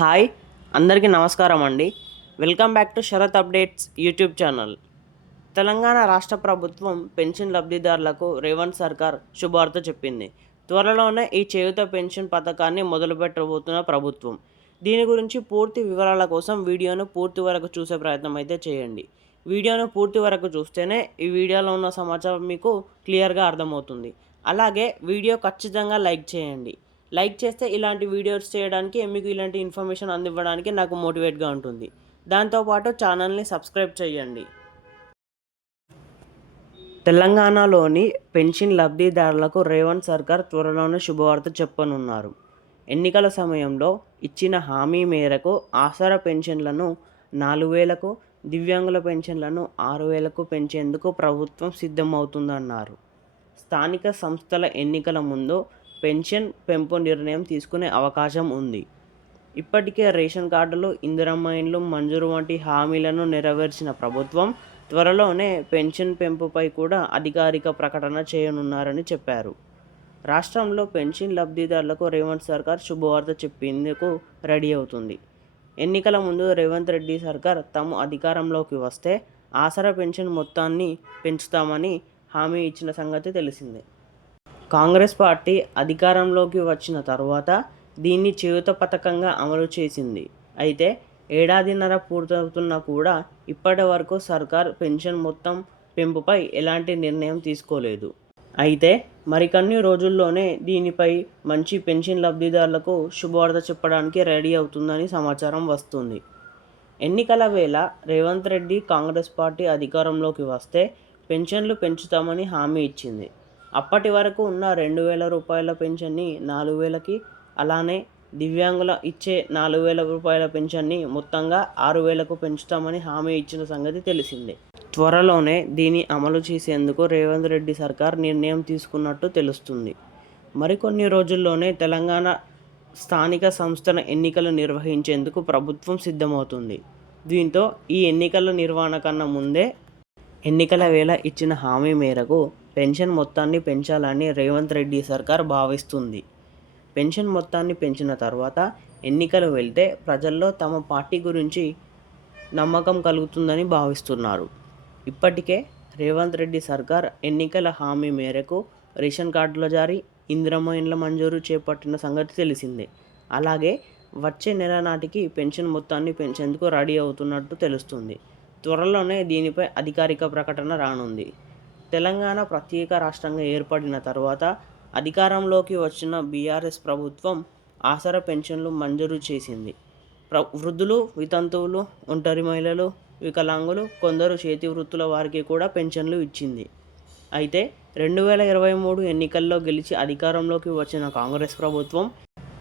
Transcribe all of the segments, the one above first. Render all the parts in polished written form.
Hi అందరికీ నమస్కారం అండి. Welcome back to Sharath updates YouTube channel. Telangana రాష్ట్ర ప్రభుత్వం పెన్షన్ లబ్ధిదారులకు రేవంత్ సర్కార్ శుభవార్త చెప్పింది. త్వరలోనే ఈ చేయూత పెన్షన్ పథకాన్ని మొదలుపెట్టబోతున్న ప్రభుత్వం. దీని గురించి పూర్తి వివరాల కోసం వీడియోను పూర్తి వరకు చూసే ప్రయత్నం అయితే చేయండి. వీడియోను పూర్తి వరకు చూస్తేనే ఈ వీడియోలో ఉన్న సమాచారం మీకు క్లియర్గా అర్థమవుతుంది. అలాగే వీడియో ఖచ్చితంగా లైక్ చేయండి. లైక్ చేస్తే ఇలాంటి వీడియోస్ చేయడానికి, మీకు ఇలాంటి ఇన్ఫర్మేషన్ అందివ్వడానికి నాకు మోటివేట్గా ఉంటుంది. దాంతోపాటు ఛానల్ని సబ్స్క్రైబ్ చేయండి. తెలంగాణలోని పెన్షన్ లబ్ధిదారులకు రేవంత్ సర్కార్ త్వరలోనే శుభవార్త చెప్పనున్నారు. ఎన్నికల సమయంలో ఇచ్చిన హామీ మేరకు ఆసరా పెన్షన్లను 4,000కు, దివ్యాంగుల పెన్షన్లను 6,000కు పెంచేందుకు ప్రభుత్వం సిద్ధమవుతుందన్నారు. స్థానిక సంస్థల ఎన్నికల ముందు పెన్షన్ పెంపు నిర్ణయం తీసుకునే అవకాశం ఉంది. ఇప్పటికే రేషన్ కార్డులు, ఇందిరమ్మ ఇండ్లు మంజూరు వంటి హామీలను నెరవేర్చిన ప్రభుత్వం త్వరలోనే పెన్షన్ పెంపుపై కూడా అధికారిక ప్రకటన చేయనున్నారని చెప్పారు. రాష్ట్రంలో పెన్షన్ లబ్ధిదారులకు రేవంత్ సర్కార్ శుభవార్త చెప్పేందుకు రెడీ అవుతుంది. ఎన్నికల ముందు రేవంత్ రెడ్డి సర్కార్ తాము అధికారంలోకి వస్తే ఆసరా పెన్షన్ మొత్తాన్ని పెంచుతామని హామీ ఇచ్చిన సంగతి తెలిసిందే. కాంగ్రెస్ పార్టీ అధికారంలోకి వచ్చిన తర్వాత దీన్ని చేయూత పథకంగా అమలు చేసింది. అయితే ఏడాదిన్నర పూర్తవుతున్నా కూడా ఇప్పటి వరకు సర్కార్ పెన్షన్ మొత్తం పెంపుపై ఎలాంటి నిర్ణయం తీసుకోలేదు. అయితే మరికొన్ని రోజుల్లోనే దీనిపై మంచి పెన్షన్ లబ్ధిదారులకు శుభవార్త చెప్పడానికి రెడీ అవుతుందని సమాచారం వస్తుంది. ఎన్నికల వేళ రేవంత్ రెడ్డి కాంగ్రెస్ పార్టీ అధికారంలోకి వస్తే పెన్షన్లు పెంచుతామని హామీ ఇచ్చింది. అప్పటి వరకు ఉన్న 2,000 రూపాయల పెన్షన్ని 4,000కి, అలానే దివ్యాంగుల ఇచ్చే 4,000 రూపాయల పెన్షన్ని మొత్తంగా 6,000కు పెంచుతామని హామీ ఇచ్చిన సంగతి తెలిసిందే. త్వరలోనే దీన్ని అమలు చేసేందుకు రేవంత్ రెడ్డి సర్కార్ నిర్ణయం తీసుకున్నట్టు తెలుస్తుంది. మరికొన్ని రోజుల్లోనే తెలంగాణ స్థానిక సంస్థల ఎన్నికలు నిర్వహించేందుకు ప్రభుత్వం సిద్ధమవుతుంది. దీంతో ఈ ఎన్నికల నిర్వహణ కన్నా ముందే ఎన్నికల వేళ ఇచ్చిన హామీ మేరకు పెన్షన్ మొత్తాన్ని పెంచాలని రేవంత్ రెడ్డి సర్కార్ భావిస్తుంది. పెన్షన్ మొత్తాన్ని పెంచిన తర్వాత ఎన్నికలు వెళ్తే ప్రజల్లో తమ పార్టీ గురించి నమ్మకం కలుగుతుందని భావిస్తున్నారు. ఇప్పటికే రేవంత్ రెడ్డి సర్కార్ ఎన్నికల హామీ మేరకు రేషన్ కార్డుల జారీ, ఇందిరమ్మ ఇండ్ల మంజూరు చేపట్టిన సంగతి తెలిసిందే. అలాగే వచ్చే నెల నాటికి పెన్షన్ మొత్తాన్ని పెంచేందుకు రెడీ అవుతున్నట్టు తెలుస్తుంది. త్వరలోనే దీనిపై అధికారిక ప్రకటన రానుంది. తెలంగాణ ప్రత్యేక రాష్ట్రంగా ఏర్పడిన తర్వాత అధికారంలోకి వచ్చిన బీఆర్ఎస్ ప్రభుత్వం ఆసరా పెన్షన్లు మంజూరు చేసింది. వృద్ధులు, వితంతువులు, ఒంటరి మహిళలు, వికలాంగులు, కొందరు చేతి వృత్తుల వారికి కూడా పెన్షన్లు ఇచ్చింది. అయితే 2023 ఎన్నికల్లో గెలిచి అధికారంలోకి వచ్చిన కాంగ్రెస్ ప్రభుత్వం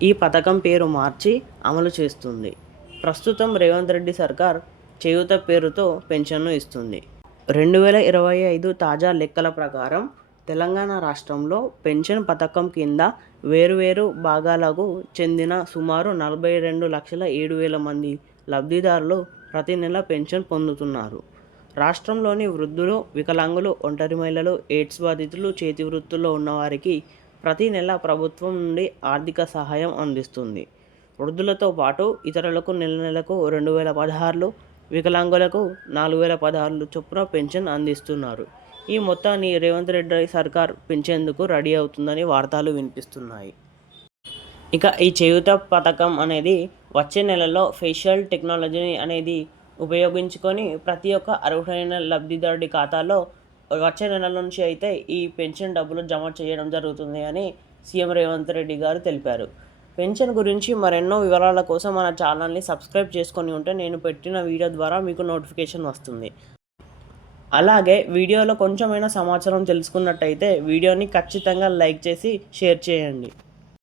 ఈ పథకం పేరు మార్చి అమలు చేస్తుంది. ప్రస్తుతం రేవంత్ రెడ్డి సర్కార్ చేయూత పేరుతో పెన్షన్ను ఇస్తుంది. 2025 తాజా లెక్కల ప్రకారం తెలంగాణ రాష్ట్రంలో పెన్షన్ పథకం కింద వేరువేరు భాగాలకు చెందిన సుమారు 42,07,000 మంది లబ్ధిదారులు ప్రతి నెల పెన్షన్ పొందుతున్నారు. రాష్ట్రంలోని వృద్ధులు, వికలాంగులు, ఒంటరి మహిళలు, ఎయిడ్స్ బాధితులు, చేతి వృత్తుల్లో ఉన్నవారికి ప్రతి నెల ప్రభుత్వం నుండి ఆర్థిక సహాయం అందిస్తుంది. వృద్ధులతో పాటు ఇతరులకు నెలకు 2,016, వికలాంగులకు 4,016 చొప్పున పెన్షన్ అందిస్తున్నారు. ఈ మొత్తాన్ని రేవంత్ రెడ్డి సర్కార్ పెంచేందుకు రెడీ అవుతుందని వార్తలు వినిపిస్తున్నాయి. ఇక ఈ చేయూత పథకం అనేది వచ్చే నెలలో ఫేషియల్ టెక్నాలజీని అనేది ఉపయోగించుకొని ప్రతి ఒక్క అర్హులైన లబ్ధిదారుడి ఖాతాలో వచ్చే నెల నుంచి అయితే ఈ పెన్షన్ డబ్బులు జమ చేయడం జరుగుతుంది అని సీఎం రేవంత్ రెడ్డి గారు తెలిపారు. పెన్షన్ గురించి మరెన్నో వివరాల కోసం మన ఛానల్ని సబ్స్క్రైబ్ చేసుకొని ఉంటే నేను పెట్టిన వీడియో ద్వారా మీకు నోటిఫికేషన్ వస్తుంది. అలాగే వీడియోలో కొంచెమైనా సమాచారం తెలుసుకున్నట్టయితే వీడియోని ఖచ్చితంగా లైక్ చేసి షేర్ చేయండి.